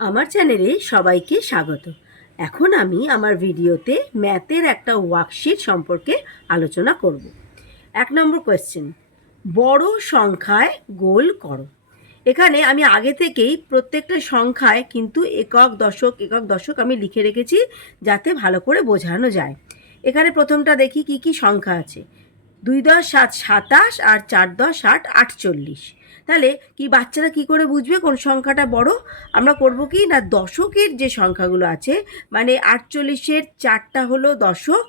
আমার চ্যানেলে সবাইকে স্বাগত। এখন আমি আমার ভিডিওতে ম্যাথের একটা ওয়ার্কশিট সম্পর্কে আলোচনা করব। 1 নম্বর কোয়েশ্চেন, বড় সংখ্যায় গোল করো। এখানে আমি আগে থেকেই প্রত্যেকটা সংখ্যায় কিন্তু একক দশক আমি লিখে রেখেছি যাতে ভালো করে বোঝানো যায়। এখানে প্রথমটা দেখি কি কি সংখ্যা আছে। 2 10 7 27 আর 4 10 8 48। তাহলে কি বাচ্চারা কি করে বুঝবে কোন সংখ্যাটা বড়? আমরা করব কি না, দশকের যে সংখ্যাগুলো আছে, মানে 48-এর 4টা হলো দশক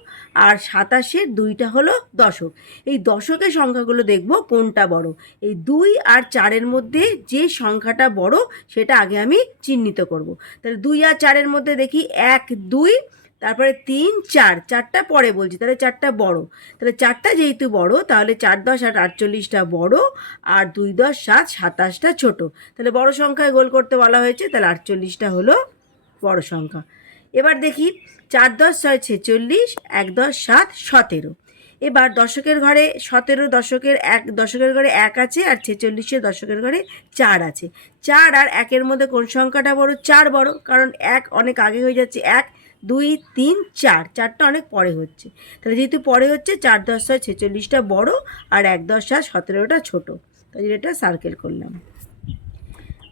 আর 27-এর 2টা হলো দশক। এই দশকের সংখ্যাগুলো দেখব কোনটা বড়। এই 2 আর 4-এর মধ্যে যে সংখ্যাটা বড় সেটা আগে আমি চিহ্নিত করব। তাহলে 2 আর 4-এর মধ্যে দেখি 1 2, তারপরে 3 4, 4টা পরে বলছি, তাহলে 4টা বড়। তাহলে 4টা যেহেতু বড়, তাহলে 4 10 8 48টা বড় আর 2 10 7 27টা ছোট। তাহলে বড় সংখ্যায় গোল করতে বলা হয়েছে, তাহলে 48টা হলো বড় সংখ্যা। এবার দেখি 4 10 6 46, 1 10 7 17। এবার দশকের ঘরে 17 দশকের ঘরে 1 আছে আর 46-এর দশকের ঘরে 4 আছে। 4 আর 1-এর মধ্যে কোন সংখ্যাটা বড়? 4 বড়, কারণ 1 অনেক আগে হয়ে যাচ্ছে। 1 2 3 4, 4টা অনেক পরে হচ্ছে। তাহলে যেহেতু পরে হচ্ছে, 4 10 6 46টা বড় আর 1 10 7 17টা ছোট। তাই এটা সার্কেল করলাম।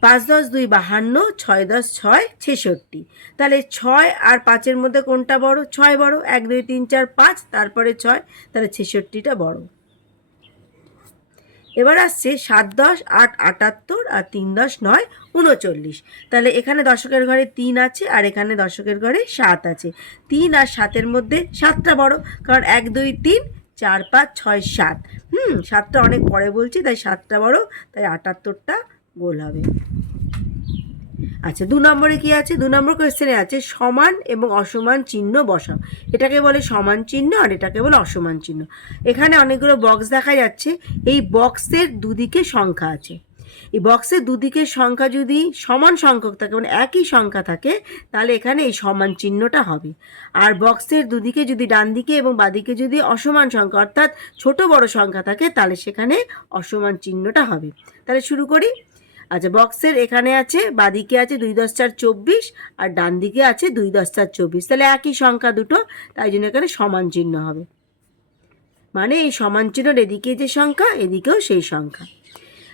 5 10 2 52, 6 10 6 66। তাহলে 6 আর 5-এর মধ্যে কোনটা বড়? 6 বড়। 1 2 3 4 5, তারপরে 6, তাহলে 66টা বড়। এবার আসছে 7 10 8 78 আর 3 10 9 39। তাহলে এখানে দশকের ঘরে 3 আছে আর এখানে দশকের ঘরে 7 আছে। 3 আর 7-এর মধ্যে 7টা বড়, কারণ 1 2 3 4 5 6 7। 7টা অনেক পরে বলছি, তাই 7টা বড়, তাই 78টা গোল হবে। আচ্ছা, 2 নম্বরে কি আছে? 2 নম্বর কোয়েশ্চেনে আছে সমান এবং অসমান চিহ্ন বসাও। এটাকে বলে সমান চিহ্ন আর এটাকে বলে অসমান চিহ্ন। এখানে অনেকগুলো বক্স দেখা যাচ্ছে। এই বক্সের দুদিকে সংখ্যা আছে। এই বক্সের দুদিকের সংখ্যা যদি সমান সংখ্যক থাকে, মানে একই সংখ্যা থাকে, তাহলে এখানে এই সমান চিহ্নটা হবে। আর বক্সের দুদিকে যদি ডান দিকে এবং বাদিকে যদি অসমান সংখ্যা অর্থাৎ ছোট বড় সংখ্যা থাকে, তাহলে সেখানে অসমান চিহ্নটা হবে। তাহলে শুরু করি। আচ্ছা, বক্সের এখানে আছে, বাদিকে আছে 2 10 4 24 আর ডান দিকে আছে 2 10 4 24। তাহলে একই সংখ্যা দুটো, তাই জন্য এখানে সমান চিহ্ন হবে। মানে এই সমান চিহ্নর এদিকে যে সংখ্যা, এদিকেও সেই সংখ্যা।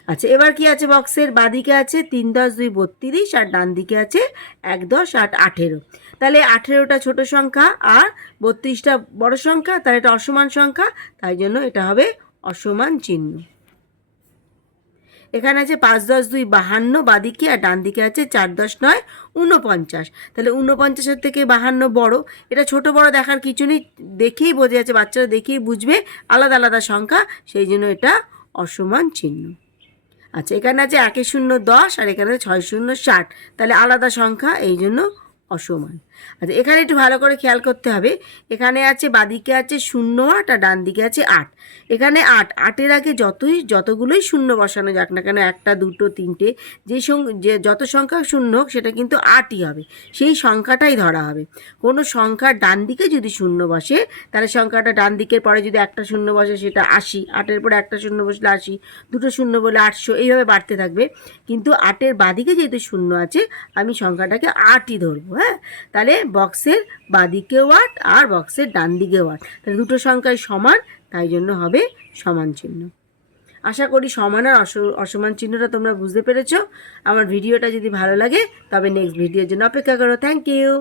আচ্ছা, এবার কি আছে? বক্সের বাদিকে আছে 3 10 2 32 আর ডান দিকে আছে 1 10 8 18। তাহলে 18টা ছোট সংখ্যা আর 32টা বড় সংখ্যা, তাহলে এটা অসমান সংখ্যা, তাই জন্য এটা হবে অসমান চিহ্ন। এখানে আছে 5 10 2 52 বাদিকে আর ডান দিকে আছে 4 10 9 49। তাহলে 49-এর থেকে 52 বড়। এটা ছোট বড় দেখার কিছু নেই, দেখেই বোঝা যাচ্ছে, বাচ্চারা দেখেই বুঝবে আলাদা আলাদা সংখ্যা, সেই জন্য এটা অসমান চিহ্ন। আচ্ছা, এখানে আছে 1 0 10 আর এখানে 6 0 60। তাহলে আলাদা সংখ্যা, এই জন্য অসমান। আচ্ছা, এখানে একটু ভালো করে খেয়াল করতে হবে। এখানে আছে বাদিকে আছে 0 8 আর ডান দিকে আছে 8। এখানে 8, 8-এর আগে যতগুলোই শূন্য বসানো যাক না কেন, 1টা 2টো 3টে, যে যত সংখ্যা শূন্য হোক সেটা কিন্তু 8ই হবে। সেই সংখ্যাটাই ধরা হবে। কোনো সংখ্যার ডান দিকে যদি শূন্য বসে, তাহলে সংখ্যাটা ডান দিকের পরে যদি একটা শূন্য বসে সেটা 80, 8-এর পরে একটা শূন্য বসলে 80, দুটো শূন্য বলে 800, এইভাবে বাড়তে থাকবে। কিন্তু 8-এর বাদিকে যেহেতু শূন্য আছে, আমি সংখ্যাটাকে 8ই ধরবো। হ্যাঁ, তাহলে বক্সের বাদিকেও 8 আর বক্সের ডান দিকেও 8। তাহলে দুটো সংখ্যাই সমান, তাই জন্য হবে সমান চিহ্ন। আশা করি সমান আর অসমান চিহ্নটা তোমরা বুঝতে পেরেছো। আমার ভিডিওটা যদি ভালো লাগে তবে নেক্সট ভিডিওর জন্য অপেক্ষা করো। Thank you.